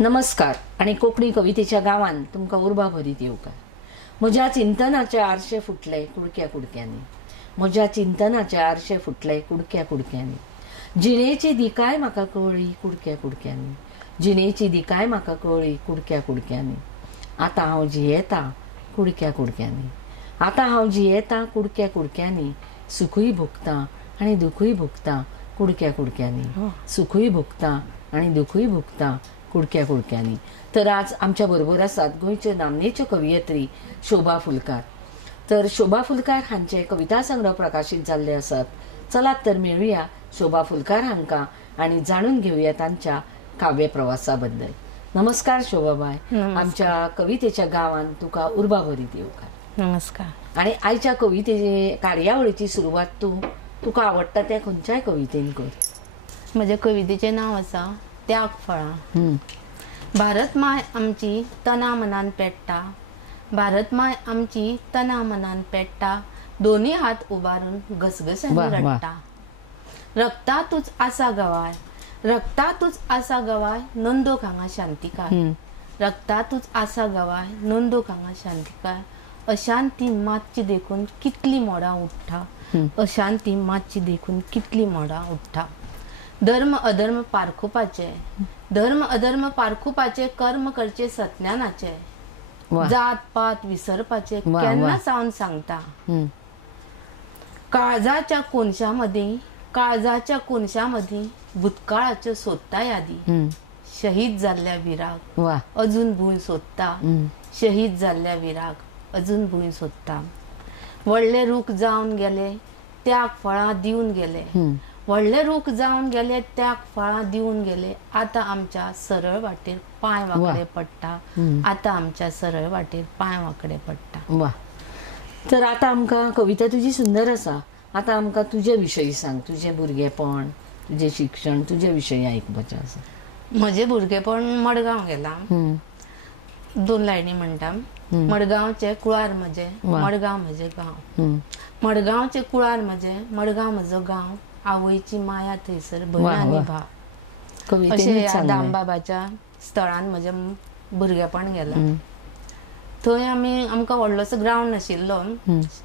नमस्कार आणि कोकणी कवितेच्या गावान तुमकां उर्बा भरीत येवकार. म्हज्या चिंतनाचे आरशे फुटले कुडक्या कुडक्यांनी, म्हज्या चिंतनाचे आरशे फुटले कुडक्या कुडक्यांनी. जिणेची दिकाय म्हाका कळ्ळी कुडक्या कुडक्यांनी, जिणेची दिकाय म्हाका कळ्ळी कुडक्या कुडक्यांनी. आतां हांव जियेता कुडक्या कुडक्यांनी, आतां हांव जियेता कुडक्या कुडक्यांनी. सुखूय भोगता आनी दुखूय भोगता कुडक्या कुडक्यांनी, सुखूय भोगता आनी दुखूय भोगता कुडक्या कुडक्यांनी. तर आज आमच्या बरोबर आसात गोंयचे नामनेचे कवयित्री शोभा फुलकार. तर शोभा फुलकार हांचे कविता संग्रह प्रकाशीत जाल्ले आसात. चलात तर मेळुया शोभा फुलकार हांकां आणि जाणून घेऊया तांच्या काव्य प्रवासा बद्दल. नमस्कार शोभाबाई. आमच्या कवितेच्या गावान तुका उर्बा भरीत येवकार. नमस्कार. आणि आयच्या कविते कार्यावळीची सुरवात तुका आवडटा त्या खंयच्याय कवितेन कर. म्हज्या कवितेचें नांव आसा त्याग फळां. भारत माय आमची तना मनान पेट्टा, भारत माय आमची तना मनान पेट्टा. दोन्ही हात उबारून घसघस्यानी रडटा. रक्तातूच आसा गवाय, रक्तातूच आसा गवाय, नंदोक हांगा शांतिकाय. रक्तातूच आसा गवाय, नंदोक हांगा शांतिकाय. अशांती मातची देखून कितली मोडां उठ्ठा, अशांती मातची देखून कितली मोडां उठ्ठा. धर्म अधर्म पारखुपाचे, धर्म अधर्म पारखुपाचे, कर्म करचे सत्यानाचे. जात पात विसरपाचे केन्ना सावन सांगता. काळजाच्या कोनशामदीं, काळजाच्या कोनशामदीं भूतकाळाच्यो सोदता यादी. शहीद जाल्ल्या विराग अजून भूंय सोदता, शहीद जाल्ल्या विराग अजून भूंय सोदता. व्हडले रूख जावन गेले त्याग फळां दिवन गेले, व्हडले रूख जावन गेले त्याग फळां दिवन गेले. आतां आमच्या सरळ वाटेर पांय वांकडे पडटा, आतां आमच्या सरळ वाटेर पांय वांकडे पडटा. वा. तर आतां आमकां कविता तुजी सुंदर आसा. आतां आमकां तुजे विशयी सांग. तुजें भुरगेपण, तुजें शिक्षण, तुजे विशयी आयकपाचें आसा. म्हजें भुरगेपण मडगांव गेलां. 2 लायनी म्हणटा. मडगांवचे कुळार म्हजे, मडगांव म्हजें गांव. मडगांवचे कुळार म्हजे, मडगांव म्हजो गांव. आवयची माया थंयसर भयण आनी भाव. अशें ह्या दामबाबाच्या स्थळान म्हजें भुरगेपण गेलां. थंय आमकां व्हडलोसो ग्रावंड नाशिल्लो,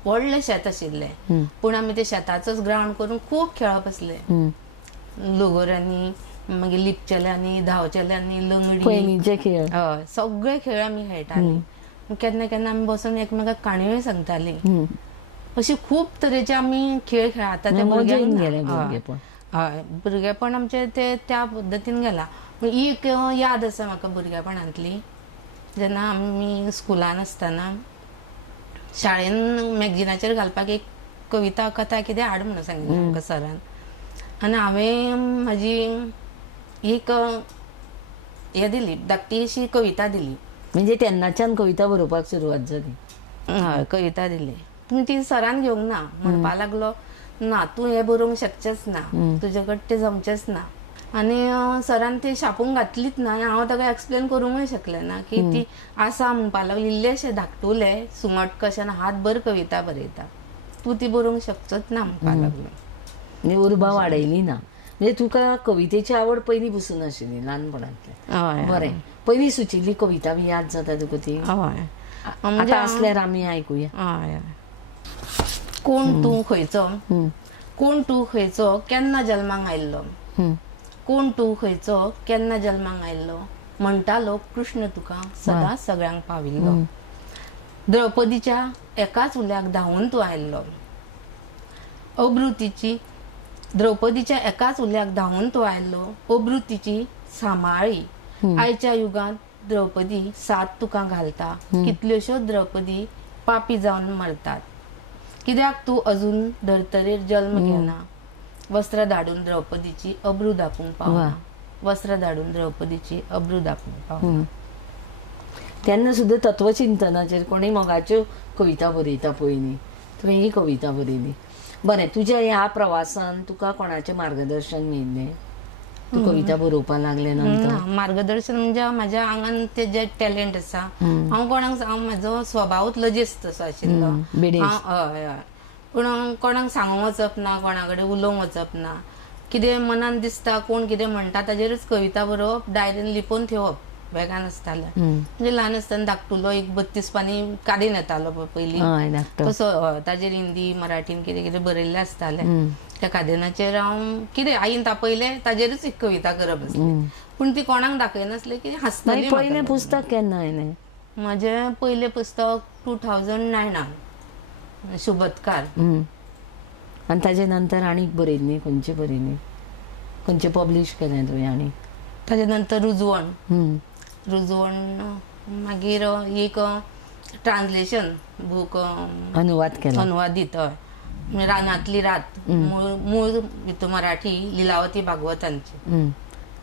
व्हडलें शेत आशिल्लें, पूण आमी ते शेताचोच ग्रावंड करून खूब खेळप आसले. लगोऱ्यांनी, मागीर लिपचेल्यांनी, धांवचेल्यांनी, लंगडी, पयलींचे खेळ. हय, सगळे खेळ आमी खेळटालीं. केन्ना केन्ना आमी बसून एकमेकांक काणयोय सांगतालीं. अशी खूब तरेचे आमी खेळ खेळटा. ते हय, भुरगेपण आमचें ते त्या पद्दतीन गेलां. ही एक याद आसा म्हाका भुरगेपणांतली. जेन्ना आमी स्कुलान आसतना शाळेन मॅगझिनाचेर घालपाक एक कविता कथा कितें हाड म्हणून सांगिल्लें आमकां सरान. आनी हांवें म्हाजी एक हे दिली, धाकटी अशी कविता दिली. म्हणजे तेन्नाच्यान कविता बरोवपाक सुरवात जाली. हय, कविता दिली. पूण ती सरान घेवंक ना. म्हणपा लागलो, ना तूं हें बरोवंक शकचेंच ना, तुजे कडेन तें जमचेंच ना. आनी सरान ती छापून घातलीच ना. आनी हांव ताका एक्सप्लेन करूंकय शकलें ना की ती आसा. म्हणपा लागली, इल्लेशें धाकटुलें सुंगट कशें हातभर कविता बरयता, तूं ती बरोवंक शकचोच ना म्हणपा लागलो. म्हणजे उर्बा वाडयली ना. म्हणजे तुका कवितेची आवड पयलीं पसून आशिल्ली ल्हानपणांतल्यान. हय, बरें. पयलीं सुचिल्ली कविता बी याद जाता तुका ती? हय. आतां आसल्यार आमी आयकुया. हय. कोण तूं खंयचो, कोण तूं खंयचो केन्ना जल्माक आयिल्लो, कोण तूं खंयचो केन्ना जल्माक आयिल्लो. म्हणटालो कृष्ण तुका सदां सगळ्यांक पाविल्लो. द्रौपदीच्या एकाच उल्याक धांवून तूं आयिल्लो. अभृतीची, द्रौपदीच्या एकाच उल्याक धांवून तूं आयिल्लो. अभृतीची सांबाळी. आयच्या युगांत द्रौपदी साथ तुका घालता. कितल्योश्योच द्रौपदी पापी जावन मरतात. कित्याक तूं अजून धर्तरेर जल्म घेना. वस्त्र धाडून द्रौपदीची अब्रू दाखोवंक पावना. वस्त्र धाडून द्रौपदीची अब्रू दाखोवंक पावना. तेन्ना सुद्दां तत्वचिंतनाचेर कोणी मोगाच्यो कविता बरयता पयलीं. तुवें ही कविता बरयली. बरें. तुज्या ह्या प्रवासान तुका कोणाचें मार्गदर्शन मेळिल्लें? तूं कविता बरोवपाक लागले नंतर? मार्गदर्शन म्हणजे म्हाज्या आंगान ते जे टॅलेंट आसा, हांव कोणाक म्हाजो स्वभावूच लजेस्त असो आशिल्लो. हय हय. पूण कोणाक सांगूंक वचप ना, कोणा कडेन उलोवंक वचप ना. कितें मनान दिसता, कोण कितें म्हणटा ताजेरच कविता बरोवप, डायरीन लिपोवन ठेवप. बॅगान आसताले म्हणजे ल्हान आसतना धाकटुलो एक 32 पानी काडीन येतालो पयलीं हय धाकटो तसो ताजेर हिंदी मराठीन कितें कितें बरयल्लें आसतालें त्या कादेनाचेर हांव कितें आईन तापयलें ताजेरूच एक कविता करप आसली पूण ती कोणाक दाखयनासलें की हांसतालीं पयलें पुस्तक केन्ना आयलें म्हजें पयलें पुस्तक 2009 शुभतकार आनी ताजे नंतर आनीक बरयल्ली खंयची बरयल्ली खंयचे पब्लीश केलें तुवें आनी ताजे नंतर रुजवण मागीर एक ट्रान्सलेशन बूक अनुवाद केलो अनुवादीत हय म्हणजे रानांतली रात मूळ हितू मराठी लिलावती भागवतांची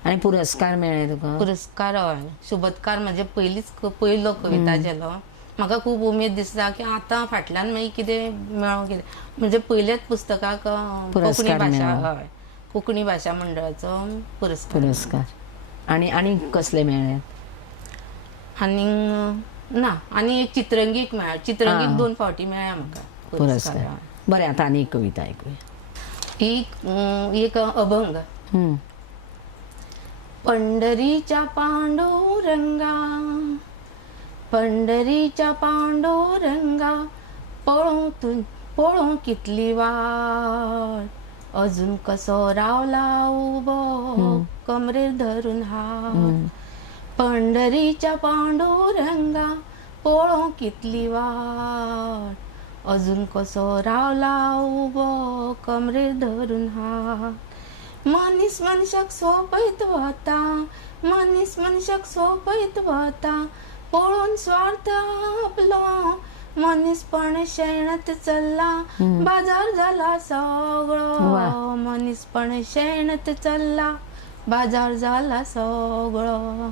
आनी पुरस्कार मेळ्ळे तुका पुरस्कार हय शुभतकार म्हणजे पयलो कविता केलो म्हाका खूब उमेद दिसता की आतां फाटल्यान मागीर कितें मेळो कितें म्हणजे पयल्याच पुस्तकाक कोंकणी भाशा हय कोंकणी भाशा मंडळाचो पुरस्कार आनी कसले मेळ्ळे आनी एक चित्रंगीक मेळ्ळा चित्रंगीक 2 फावटी मेळ्ळ्या म्हाका पुरस्कार बरें आतां आनी एक कविता आयकुया एक अभंग पंढरीच्या पांडुरंगा पळोवं कितली वाट अजून कसो रावला उबो कमरेर धरून हात पंढरीच्या पांडुरंगा पळोवं कितली वाट अजून कसो रावला उबो कमरेर धरून हात मनीस मनशाक सोपयत वता पळोवन स्वार्थ आपलो मनीसपण शेणत चल्ला बाजार जाला सगळो मनीसपण शेणत चल्ला बाजार जाला सगळो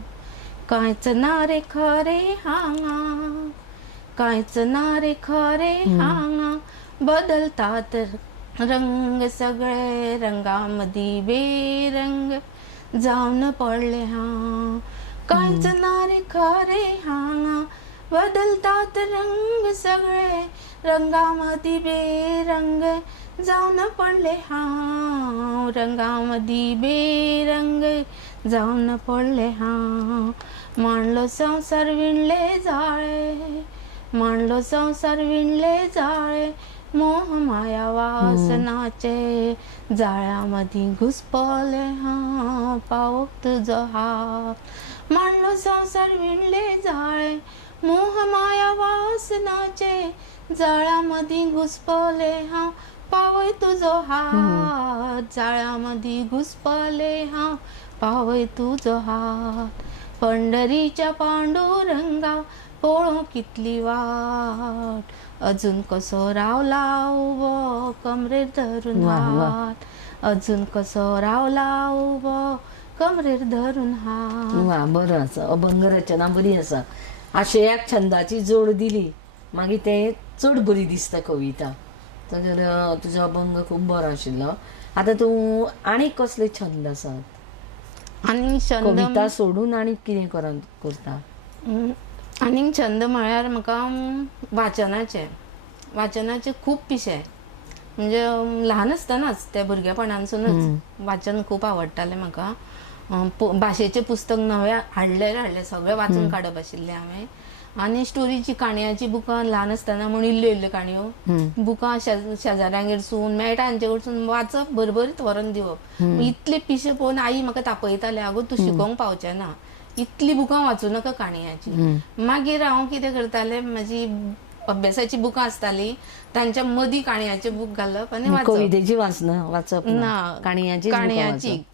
कांयच ना रे खरे हांगा कांयच ना रे खरे हांगा बदलतात रंग सगळे रंगामदी बेरंग जावन पडले हांव कांयच ना रे खरे हांगा बदलतात रंग सगळे रंगामदी बेरंग जावन पडले हांव रंगामदी बेरंग जावन पडले हांव मांडलो संसार विणले जाळे मोह माया वासनाचे जाळ्यामधी घुसपले हांव पावोक तुजो हात मांडलो संसार विणले जाळे मोह माया वासनाचे जाळ्यामधी घुसपले हांव पावय तुजो हात जाळ्यामधी घुसपले हांव पावय तुजो हात पंढरीच्या पांडुरंगा पळोवं कितली वाट अजून कसो रावला उबो कमरेर धरून हात अजून कसो रावला उबो कमरेर धरून हात वा बरो आसा अभंग रचना बरी आसा आशयाक छंदाची जोड दिली मागीर ते चड बरी दिसता कविता तर तुजो अभंग खूब बरो आशिल्लो आतां तूं आनी कसले छंद आसात आनी कविता सोडून आनी कितें करता आनीक छंद म्हळ्यार म्हाका वाचनाचे खूब पिशे म्हणजे ल्हान आसतनाच त्या भुरगेपणानसूनच वाचन खूब आवडटालें म्हाका भाशेचें पुस्तक नवे हाडले सगळे वाचून काडप आशिल्ले हांवें आनी स्टोरीची काणयाची बुकां ल्हान आसतना म्हण इल्ल्यो काणयो बुकां शेजाऱ्यांगेर सून मेळटा हांचे कडसून वाचप भरभरीत व्हरोन दिवप इतले पिशे पळोवन आई म्हाका तापयताले आगो तूं शिकोवंक पावचें ना इतली बुकां वाचूं नाका काणयाची मागीर हांव कितें करतालें म्हाजी अभ्यासाची बुकां आसतालीं तांच्या मदीं काणयाचे बूक घालप आनी कवितेची वाचप ना काणयाची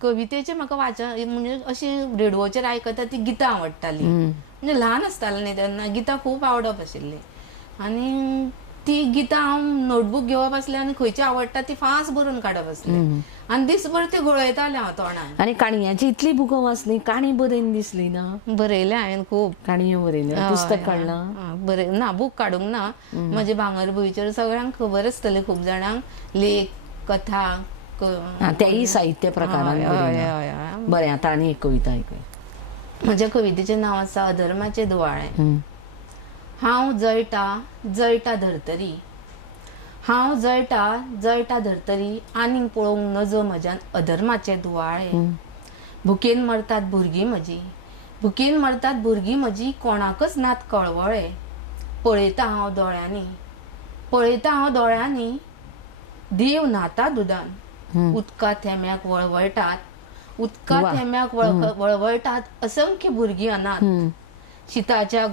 कवितेचे म्हाका वाचन म्हणजे अशी रेडिओचेर आयकता ती गितां आवडटाली म्हणजे ल्हान आसतालें न्ही तेन्ना गितां खूब आवडप आशिल्ली आनी ती गितां हांव नोटबूक घेवप आसलें आनी खंयची आवडटा ती फास्ट बरोवन काडप आसलें आनी दिसभर ती घोळयतालें हांव तोंडान आनी काणयाची इतली बुकां वाचली काणी बरयन दिसली ना बरयल्या हांवें खूब काणयो बरयल्या पुस्तक काडलां बरय ना बूक काडूंक ना म्हजे भांगर भुंयचेर सगळ्यांक खबर आसतली खूब जाणांक लेख कथा तेय साहित्य प्रकारान बरें आतां आनी एक कविता आयकुया म्हज्या कवितेचें नांव आसा अधर्माचे दुवाळे हांव जळटा धरतरी हांव जळटा धरतरी आनीक पळोवंक नजो म्हज्यान अधर्माचे दुवाळे भुकेन मरतात भुरगीं म्हजी भुकेन मरतात भुरगीं म्हजी कोणाकच नात कळवळे. पळयता हांव दोळ्यांनी देव न्हाता दुदान. उदका थेंब्याक वळवळटात असंख्य भुरगीं अनाथ. शिताच्या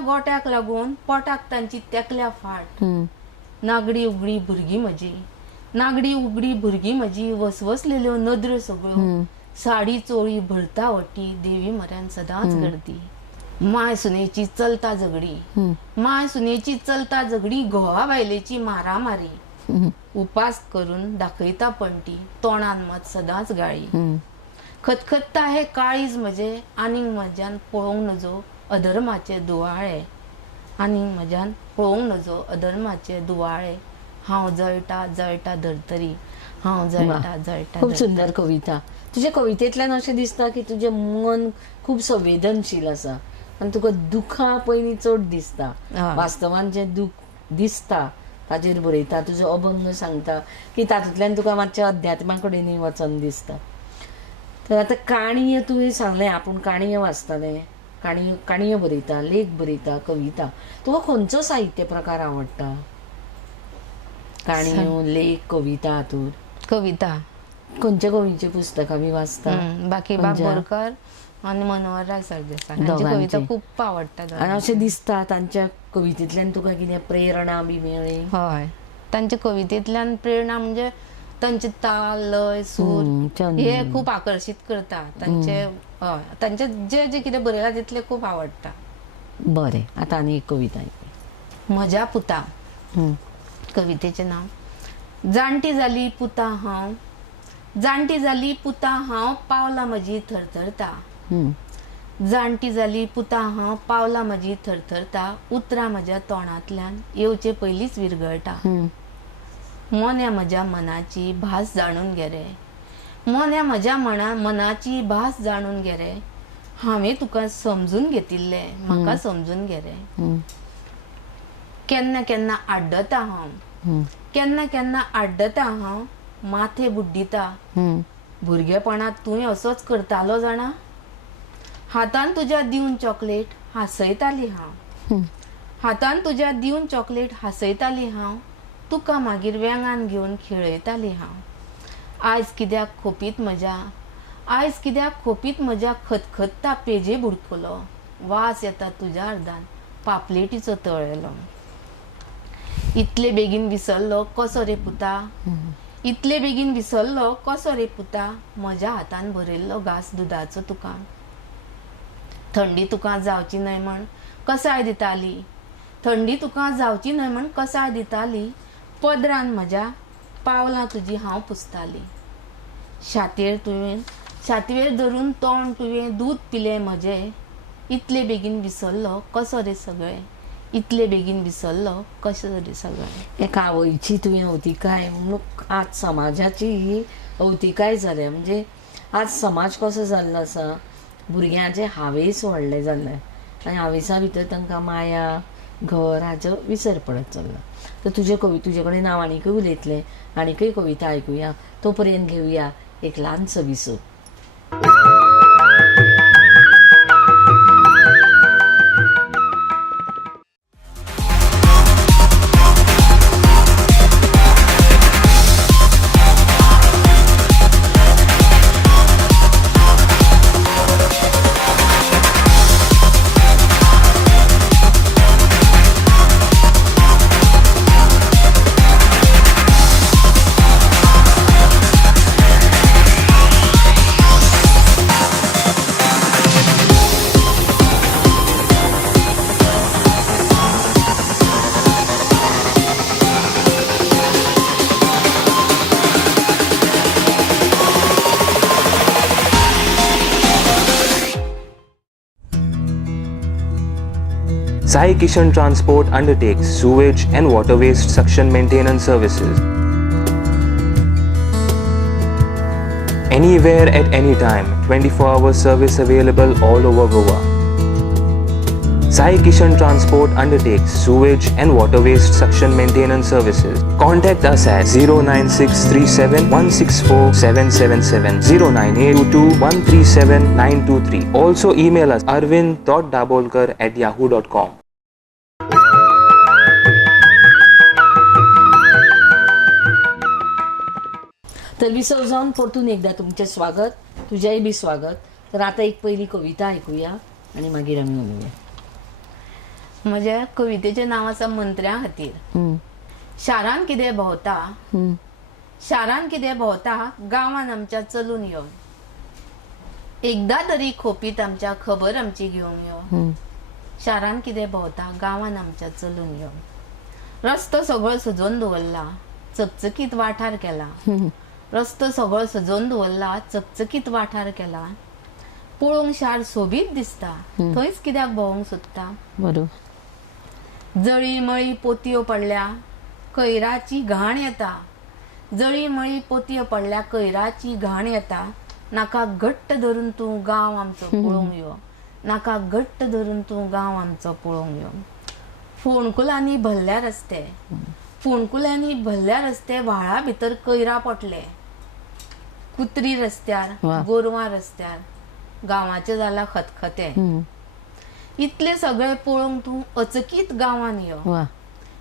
गोट्याक लागून पोटाक तांची तेकल्या फाट. नागडी उगडी भुरगी म्हजी वसवसलेल्यो नदऱ्यो सगळ्यो. साडी चोळी भरता वटी देवी म्हऱ्यान सदांच गर्दी. माय सुनेची चलता झगडी घोवा बायलेची मारामारी. उपास करून दाखयता पंटी तोंडान मात सदांच गाळी. खतखत्ता हे काळीज म्हजे आनीक म्हज्यान पळोवंक नजो अधर्माचे दुवाळे. हांव जळटा धरतरी खूप सुंदर कविता. तुझ्या कवितेंतल्यान अशें दिसता की तुजें मन खूप संवेदनशील आसा आनी तुका दुखा पयलीं चड दिसता. वास्तवान जें दूख दिसता ताजेर बरयता. तुजो अभंग सांगता की तातूंतल्यान तुका मातशें अध्यात्मा कडेनूय वचन दिसता. तर आतां काणयो तुवें सांगलें आपूण काणयो वाचतालें, काणयो बरयता, लेख बरयता, कविता. तुका खंयचो साहित्य प्रकार आवडटा? काणयो, लेख, कविता हातूंत कविता. खंयच्या कवींची पुस्तकां बी वाचता? बाकीबाब बोरकर आनी मनोहर राय सरदेसाय हांची कविता खूब आवडटा. आनी अशें दिसता तांच्या कवितेंतल्यान तुका कितें प्रेरणा बी मेळ्ळी? हय, तांच्या कवितेंतल्यान प्रेरणा म्हणजे तांचे ताल, लय, सूर हे खूप आकर्षित करता. तांचे जे कितें बरयलां तितलें खूब आवडटा. बरें, आतां आनी एक कविता. म्हज्या पुता कवितेचें नांव. जाणटी जाली पुता हांव पावला म्हजी थरथरता. पावला म्हजी थरथरता. उतरां म्हज्या तोंडांतल्यान येवचे पयलींच विरगळटा. मोन्या म्हज्या मनाची भास जाणून घे रे. हांवें तुका समजून घेतिल्लें, म्हाका समजून घे रे. केन्ना केन्ना आड्डता हांव माथे बुड्डिता. भुरगेपणांत तुवें असोच करतालो जाणा. हातान तुज्या दिवन चॉकलेट हांसयताली हांव. तुका मागीर वेंगान घेवन खेळयताली हांव. आयज कित्याक खोपीत म्हज्या खतखत्ता पेजे बुडकुलो. वास येता तुज्या अर्दान पापलेटीचो तळयलो. इतले बेगीन विसरलो कसो रे पुता. म्हज्या हातान भरयल्लो घास दुदाचो तुका. थंडी तुका जावची न्हय म्हण कसाय दिताली. पदरान म्हज्या पावलां तुजी हांव पुसताली. छातयेर धरून तोंड तुवें दूद पिलें म्हजें. इतले बेगीन विसरलो कसो रे सगळें. एका आवयची तुवें अवतिकाय म्हणून आज समाजाची ही अवतिकाय जाल्या. म्हणजे आज समाज कसो जाल्लो आसा, भुरग्यांचे हावेस व्हडले जाल्ले आनी हावेसा भितर तांकां माया, घर हाचो विसर पडत चल्ला. तर तुजे कडेन हांव आनीकय उलयतलें, आनीकय कविता आयकुया. तो पर्यंत घेवया एक ल्हानसो Wiseau. Sai Kishan Transport undertakes sewage and water waste suction maintenance services. Anywhere at any time, 24-hour service available all over Goa. Sai Kishan Transport undertakes sewage and water waste suction maintenance services. Contact us at 09637164777, 09822137923. Also email us arvind.dabolkar@yahoo.com. तर विसव जाऊन परतून एकदा तुमचे स्वागत, तुझ्याही बी स्वागत. तर आता एक पहिली कविता ऐकूया आणि मागीर आमी उलोवया. म्हज्या कवितेचें नांव आसा मंत्र्या खातीर. शारान कितें भोंवता, शारान कितें भोंवता, गांवान आमच्या चलून यो. एकदा तरी खोपीत आमच्या खबर आमची घेवंक यो. शारान कितें भोंवता, गांवान आमच्या चलून यो. रस्तो सगळो सजोवन दवरला, चकचकीत वाठार केला. रस्तो सगळो सजोवन दवरला, चकचकीत वाठार केला. पळोवंक शार सोबीत दिसता, थंयच कित्याक भोवंक सोदता. बरोबर. जळी मळी पोतयो पडल्या, कयराची घाण येता. जळी मळी पोतयो पडल्या, कयराची घाण येता. नाका घट्ट धरून तूं गांव आमचो पळोवंक यो. नाका घट्ट धरून तूं गांव आमचो पळोवंक यो. फोंडकुलांनी भल्ल्या रस्ते, फोंडकुल्यांनी भल्ल्या रस्ते, व्हाळा भितर कयरा पोटले. कुत्री रस्त्यार, गोरवां रस्त्यार, गांवाचे जाला खतखते. इतले सगळे पळोवंक तूं अचकीत गांवान यो.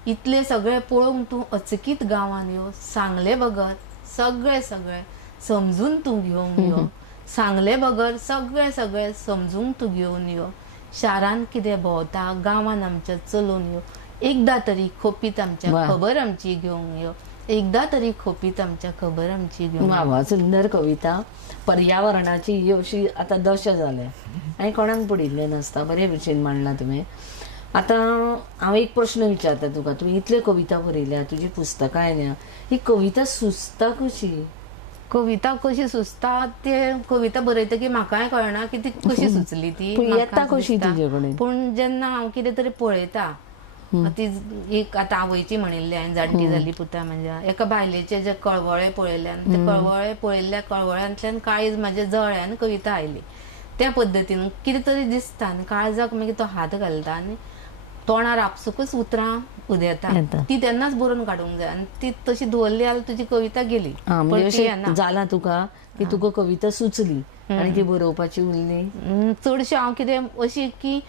इतले सगळे पळोवंक तूं अचकीत गांवान यो. सांगले बगर सगळे सगळे समजून तूं घेवंक यो. सांगले बगर सगळे सगळे समजून तूं घेवन यो. शारान कितें भोंवता, गांवान आमच्या चलून यो. एकदा तरी खोपीत आमच्या खबर आमची घेवंक यो. एकदा तरी खोपीत आमच्या खबर आमची घेवंक यो. वा, सुंदर कविता. पर्यावरणाची ही अशी आता दशा जाल्या आणि कोणाक पडिल्लें नासता. बरे भशेन मांडला तुवें. आतां हांव एक प्रश्न विचारता तुका. तुवें इतल्यो कविता बरयल्या, तुजी पुस्तकां आयल्या, ही कविता सुचता कशी? कविता कशी सुचता ते कविता बरयतकीर म्हाकाय कळना की ती कशी सुचली ती. येता कशी तुजे कडेन? पूण जेन्ना हांव कितें तरी पळयता, ती एक आतां आवयची म्हणिल्ली हांवें, जाणटी जाली पुता म्हणजे, एका बायलेचे जे कळवळे पळयल्यान, ते कळवळे पळयल्ल्या कळवळ्यांतल्यान काळीज म्हाजे जळ्यान कविता आयली. त्या पद्दतीन कितें तरी दिसता आनी काळजाक मागीर तो हात घालता आनी तोंडार आपसुकूच उतरां उदेता. ती तेन्नाच बरोवन काडूंक जाय आनी ती तशी दवरली जाल्यार तुजी कविता गेली. जाला तुका की तुका कविता सुचली आनी ती बरोवपाची उरली? चडशें हांव कितें अशी की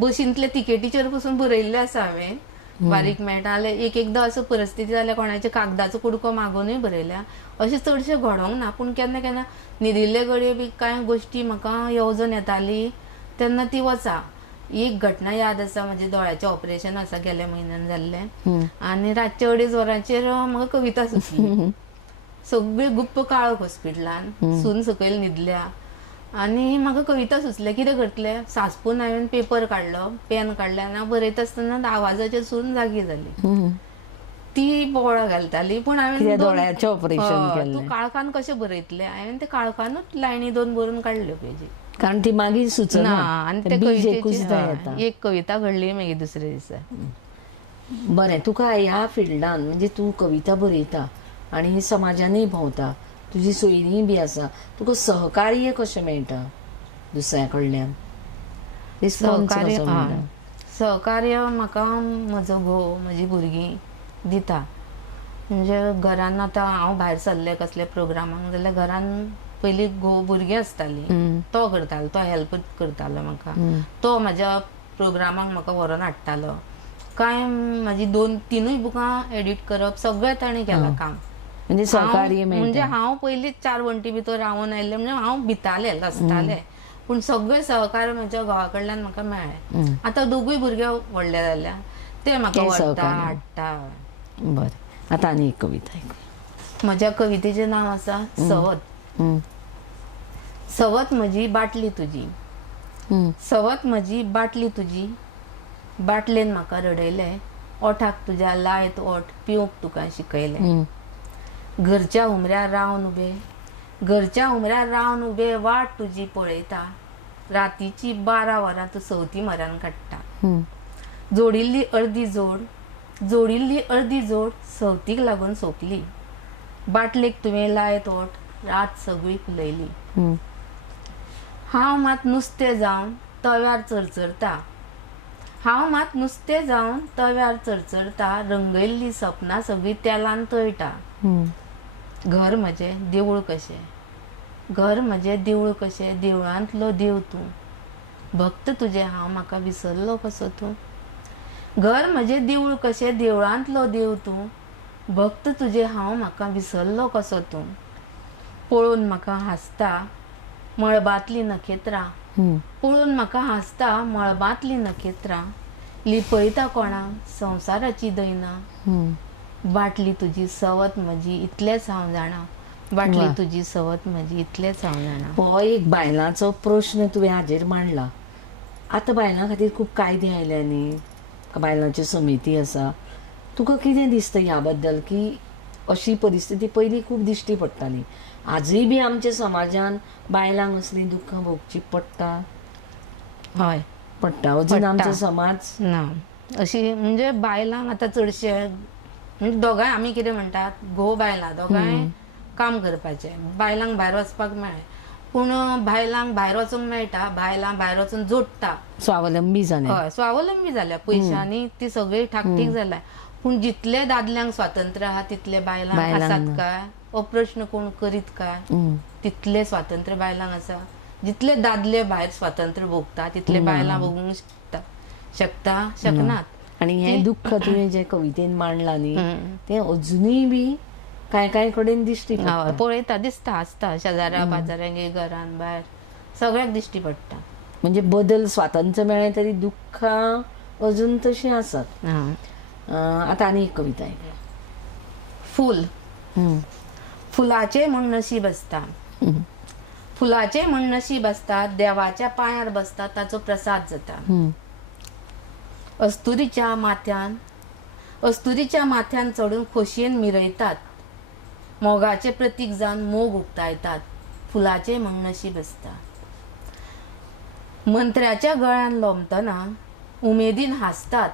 बशींतल्या तिकेटीचेर पसून बरयल्लें आसा हांवें. बारीक मेळटा जाल्यार एक एकदां असो परिस्थिती जाल्यार कोणाच्या कागदाचो कुडको मागूनय बरयल्या. अशें चडशें घडोंक ना. पूण केन्ना केन्ना न्हिदिल्ले घडये बी कांय गोश्टी म्हाका येवजण येताली तेन्ना ती वचा. एक घटना याद आसा, म्हणजे दोळ्याचें ऑपरेशन आसा गेल्या म्हयन्यान जाल्लें आनी रातचे 2:30 वरांचेर म्हाका कविता सुचली. सगळी गुप्प काळोख हॉस्पिटलान, सून सकयल न्हिदल्या आनी म्हाका कविता सुचले. कितें करतलें? सासपून हांवें पेपर काडलो, पेन काडलें आनी हांव बरयता आसतना आवाजाचेर सून जागी जाली. ती बोवाळां घालताली. पूण हांवें दोळ्याचें ऑपरेशन केल्लें. तूं काळखान कशें बरयतलें? हांवें ते काळखानूच लायनी 2 बरोवन काडल्यो पेजी. कारण ती मागीर सुचना आनी ते कवितेची एक कविता घडली मागीर दुसरे दिसा. बरें, तुका ह्या फिल्डान म्हणजे तूं कविता बरयता आनी समाजानूय भोंवता, तुजी सोयरीय बी आसा, तुका सहकार्य कशें मेळटा दुसऱ्या कडल्यान? सहकार्य म्हाका म्हजो घोव, म्हजी भुरगीं दिता. म्हणजे घरान आतां हांव भायर सरलें कसले प्रोग्रामाक जाल्यार घरान पयलीं घोव भुरगीं आसतालीं, तो करतालो, तो हेल्प करतालो म्हाका. तो म्हाज्या प्रोग्रामाक म्हाका व्हरोन हाडटालो. कांय म्हाजी 2-3 बुकां एडिट करप सगळें ताणें केलां काम. म्हणजे सहकार्य म्हणजे हांव पयलीं 4 वण्टी भितर रावून आयिल्लें, म्हणजे हांव भितालें, लजतालें. पूण सगळें सहकार्य म्हज्या घोवा कडल्यान म्हाका मेळ्ळें. आतां 2 भुरगे व्हडले जाल्या, ते म्हाका व्हरता, हाडटा. बरें, आतां आनी एक कविता ऐकूया. म्हज्या कवितेचें नांव आसा सवत. सवत म्हजी बाटली तुजी, सवत म्हजी बाटली तुजी. बाटलेन म्हाका रडयलें, ओठाक तुज्या लायत ओठ पिवूंक तुका शिकयलें. घरच्या उमऱ्यार रावन उबे, घरच्या उमऱ्यार रावन उबे, वाट तुजी पळयता. रातीची 12 वरां तूं सवती म्हऱ्यान काडटा. जोडिल्ली अर्दी जोड, जोडिल्ली अर्दी जोड सवतीक लागून सोंपली. बाटलेक तुवें लायत ओठ, रात सगळी फुलयली. हांव मात नुस्तें जावन तव्यार चरचरता. हांव मात नुस्तें जावन तव्यार चरचरता, रंगयल्लीं सपनां सगळीं तेलान तळटा. घर म्हजें देवूळ कशें, घर म्हजें देवूळ कशें, देवळांतलो देव तूं, भक्त तुजें हांव म्हाका विसरलो कसो तूं. घर म्हजें देवूळ कशें, देवळांतलो देव तूं, भक्त तुजें हांव म्हाका विसरलो कसो तूं. पळोवन म्हाका हांसता मळबांतलीं नखेत्रां, पळोवन म्हाका हांसता मळबांतलीं नखेत्रां, लिपयता कोणाक संवसाराची दैना. बाटली तुजी सवत म्हजी इतलेंच हांव जाणा, बाटली वाह. तुजी सवत म्हजी इतलेंच हांव जाणा. हो एक बायलांचो प्रश्न तुवें हाजेर मांडला. आतां बायलां खातीर खूब कायदे आयल्या न्ही, बायलांची समिती आसा. तुका कितें दिसता ह्या बद्दल की अशी परिस्थिती पयलीं खूब दिश्टी पडटाली, आजूय बी आमच्या समाजान बायलांक असली दुख्खां भोगची पडटा? हय पडटा अजून पडटा. आमचो समाज ना अशी म्हणजे बायलांक आतां चडशे म्हणजे दोगांय आमी कितें म्हणटात घोव बायलां दोगांय काम करपाचें. बायलांक भायर वचपाक मेळ्ळें, पूण बायलांक भायर वचूंक मेळटा, बायलां भायर वचून जोडटा. स्वावलंबी जाले. हय स्वावलंबी जाल्या, पयशांनी ती सगळी ठाकठीक जाल्या. पूण जितले दादल्यांक स्वातंत्र्य आहा तितले बायलांक आसात काय? हो प्रश्न कोण करीत काय? तितले स्वातंत्र्य बायलांक आसा. जितले दादले भायर स्वातंत्र्य भोगता तितले बायलां भोगूंक शकनात. आणि हे दुःख तुवें जे कवितेन मांडलां न्ही तें अजुनूय बी काय कडेन दिश्टी पडटा. पळयता दिसता आसता शेजाऱ्या पाजाऱ्यांगे घरान भायर सगळ्याक दिश्टी पडटा. म्हणजे बदल स्वातंत्र्य मेळ्ळें तरी दुःखां अजून तशीं आसात. आतां आनी एक कविता आहे. फूल फुलाचे म्हण नशीब आसता, फुलाचे म्हण नशीब आसता, देवाच्या पांयार बसता ताचो प्रसाद जाता. अस्तुरीच्या माथ्यान चढून खोशयेन मिरयतात, मोगाचे प्रतीक जावन मोग उक्तायतात. फुलाचे म्हण नशीब आसता. मंत्र्याच्या गळ्यान लोंबतना उमेदीन हांसतात,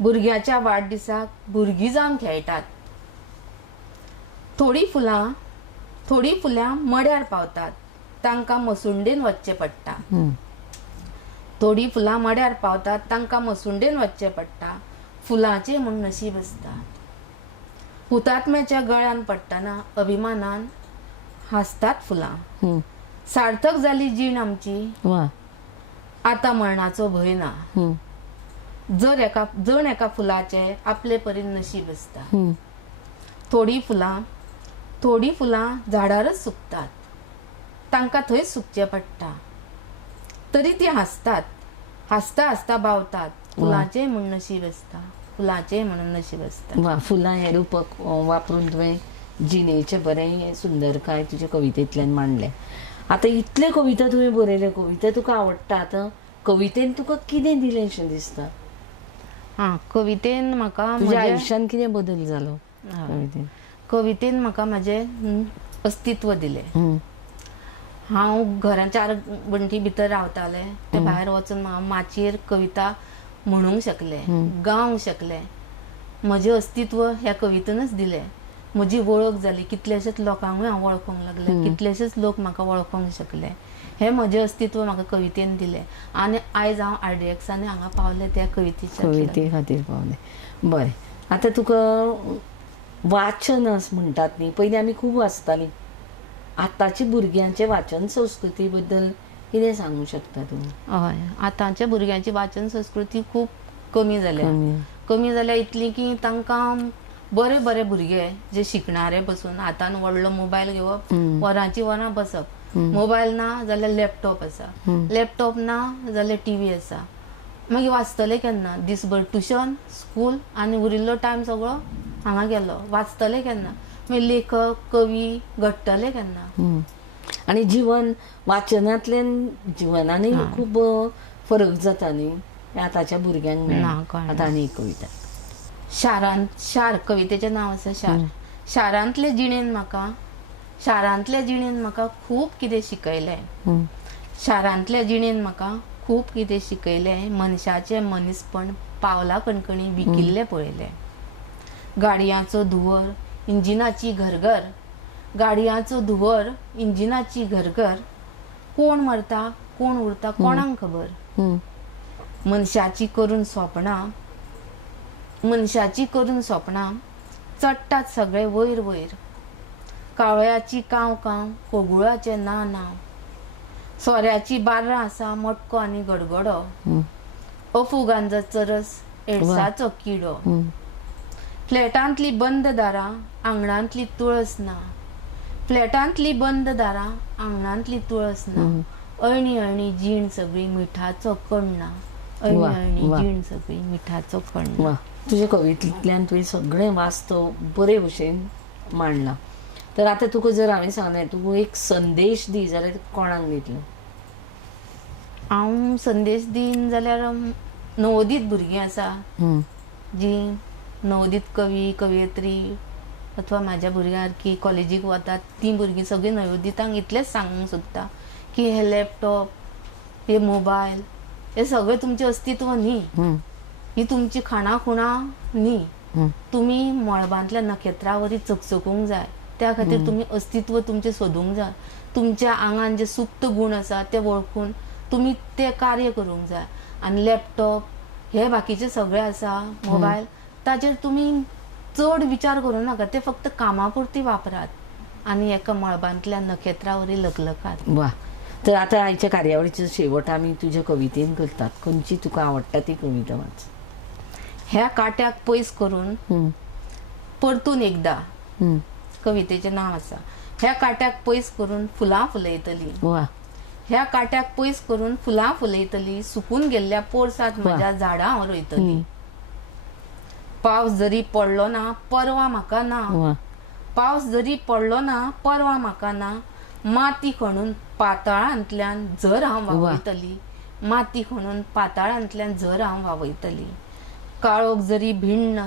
भुरग्याच्या वाडदिसाक भुरगीं जावन खेळटात. थोडी फुलां मड्यार पावतात, तांकां मसुंडेन वच्चें पडटा. थोडी फुलां मड्यार पावतात, तांकां मसुंडेन वच्चें पडटा. फुलांचें म्हण नशीब आसता. हुतात्म्याच्या गळ्यान पडटना अभिमानान हांसतात फुलां. सार्थक जाली जीण आमची, आतां मरणाचो भंय ना. जण एका फुलाचे आपले परीन नशीब आसता. थोडी फुलां झाडारच सुकतात, तांकां थंयच सुकचें पडटा. तरी ती हांसतात, हांसता हांसता भावतात. फुलांचें म्हण नशीब आसता, फुलांचें म्हणून नशीब आसता. फुलां हे रूपक वापरून तुवें जिणेचें बरें सुंदरकाय तुज्या कवितेंतल्यान मांडलें. आतां इतले कविता तुवें बरयले, कविता तुका आवडटा. आतां कवितेन तुका कितें दिलें अशें दिसता? कवितेन म्हाका तुज्या आयुश्यान कितें बदल जालो कवितेन? कवितेन म्हाका म्हाजें अस्तित्व दिलें. हांव घरान 4 वण्टी भितर रावतालें, ते भायर वचून हांव माचयेर कविता म्हणूंक शकलें, गावंक शकलें. म्हजें अस्तित्व ह्या कवितेनूच दिलें. म्हजी वळख जाली, कितलेशेच लोकांकूय हांव वळखूंक लागलें, कितलेशेच लोक म्हाका वळखूंक शकले. हें म्हजें अस्तित्व म्हाका कवितेन दिलें. आनी आयज हांव RDXांनी हांगा पावलें त्या कविते खातीर पावलें. बरें, आतां तुका वाचन म्हणटात न्ही, पयलीं आमी खूब वाचतालीं. आतांच्या भुरग्यांचे वाचन संस्कृती बद्दल कितें सांगूंक शकता तूं? हय, आतांच्या भुरग्यांची वाचन संस्कृती खूब कमी जाल्या इतली की तांकां बरे भुरगे जे शिकणारे बसून हातान व्हडलो मोबायल घेवप, वरांची वरां बसप. मोबायल ना जाल्यार लॅपटॉप आसा, लॅपटॉप ना जाल्यार TV आसा. मागीर वाचतले केन्ना? दिसभर ट्युशन, स्कूल आनी उरिल्लो टायम सगळो हांगा गेलो. वाचतले केन्ना? मागीर लेखक, कवी घडटले केन्ना? आनी जीवन वाचनांतल्यान जिवनानूय खूब फरक जाता न्ही, आतांच्या भुरग्यांक मेळना. आतां आनी एक कविता. शार कवितेचें नांव आसा शार. शारांतले जिणेन म्हाका खूब कितें शिकयलें. शारांतल्या जिणेन म्हाका खूब कितें शिकयलें. मनशाचें मनीसपण पावला कणकणी विकिल्लें पळयलें. गाडयांचो धुंवर, इंजिनाची घरघर, गाडयांचो धुंवर, इंजिनाची घरघर. कोण मरता कोण उरता कोणाक खबर. मनशाची करून स्वप्नां चडटात सगळे वयर वयर. कावळ्याची काव काव, कोगुळाचे नाव नाव, सोऱ्याची बार्रां आसा मोटको आनी गडगडो, अफुगांचो चरस, एड्साचो किडो. फ्लॅटांतली बंद दारां, आंगणांतली तुळस ना. फ्लॅटांतली बंद दारां, आंगणांतली तुळस ना. अळणी अळणी जीण सगळी मिठाचो कण ना. अळणी अळणी जीण सगळी मिठाचो कण ना. तुझ्या कवितेंतल्यान तुवें सगळें वास्तव बरे भशेन मांडलां. तर आतां तुका जर हांवें सांगलें तूं एक संदेश दी जाल्यार कोणाक दितलो? हांव संदेश दीन जाल्यार नवोदीत भुरगीं आसा जीं नवोदीत कवी कवयित्री अथवा म्हाज्या भुरग्यां कॉलेजीक वतात तीं भुरगीं सगळीं नवोदितांक इतलेंच सांगूंक सोदता की हे लॅपटॉप, हे मोबायल, हे सगळें तुमचें अस्तित्व न्ही. ही तुमची खाणा खुणा न्ही. तुमी मळबांतल्या नखेत्रां वरी चकचकूंक जाय. त्या खातीर तुमी अस्तित्व तुमचें सोदूंक जाय. तुमच्या आंगान जे सुप्त गूण आसा ते वळखून तुमी ते कार्य करूंक जाय. आनी लॅपटॉप हे बाकीचे सगळे आसा मोबायल, ताचेर तुमी चड विचार करूं नाका. ते फक्त कामा पुरती वापरात आनी एका मळबांतल्या नखेत्रां वरी लकलकात. वा. तर आतां आयच्या कार्यावळीचो शेवट आमी तुज्या कवितेन करतात. खंयची तुका आवडटा ती कविता वाच. ह्या काट्याक पयस करून परतून एकदा, कवितेचें नांव आसा. ह्या काट्याक पयस करून फुलां फुलयतली. वा. ह्या काट्याक पयस करून फुलां फुलयतली. सुकून गेल्ल्या पोरसांत म्हज्या झाडां हांव रोयतली. पावस जरी पडलो ना परवा म्हाका ना. पावस जरी पडलो ना परवा म्हाका ना. माती खणून पाताळांतल्यान झर हांव व्हावयतली. माती खणून पाताळांतल्यान झर हांव व्हावयतली. काळोख जरी भिन्न,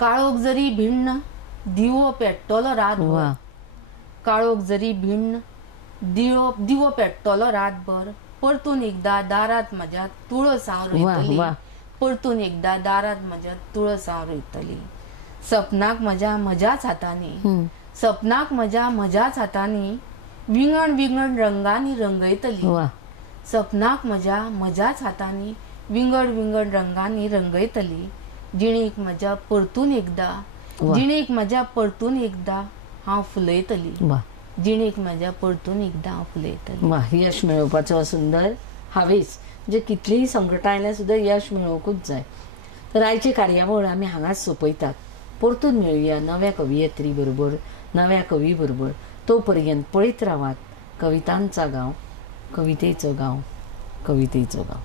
काळोख जरी भिन्न, दिवो पेट्टलो रातभर. काळोख जरी भिन्न, दिवो पेट्टलो रातभर. परतून एकदा दारात म्हज्या तुळस हांव रोयतली. परतून एकदा दारात म्हज्या तुळस हांव रोयतली. सपनाक म्हज्या म्हज्याच हातांनी, सपनाक म्हज्या म्हज्याच हातांनी विंगड विंगड रंगांनी रंगयतली. सपनाक म्हज्या म्हज्याच हातांनी विंगड विंगड रंगांनी रंगयतली. जिणेक म्हज्या परतून एकदा, जिणेक म्हज्या परतून एकदा हांव फुलयतली. जिणेक म्हज्या परतून एकदा हांव फुलयतली. वा. यश मेळोवपाचो सुंदर हावेस. म्हणजे कितलींय संकटां आयल्यार सुद्दां यश मेळोवंकूच जाय. तर आयची कार्यावळ आमी हांगाच सोंपयतात. परतून मेळुया नव्या कवयित्री बरोबर, नव्या कवी बरोबर. तो पर्यंत पळयत रावात कवितांचा गांव, कवितेचो गांव, कवितेचो गांव.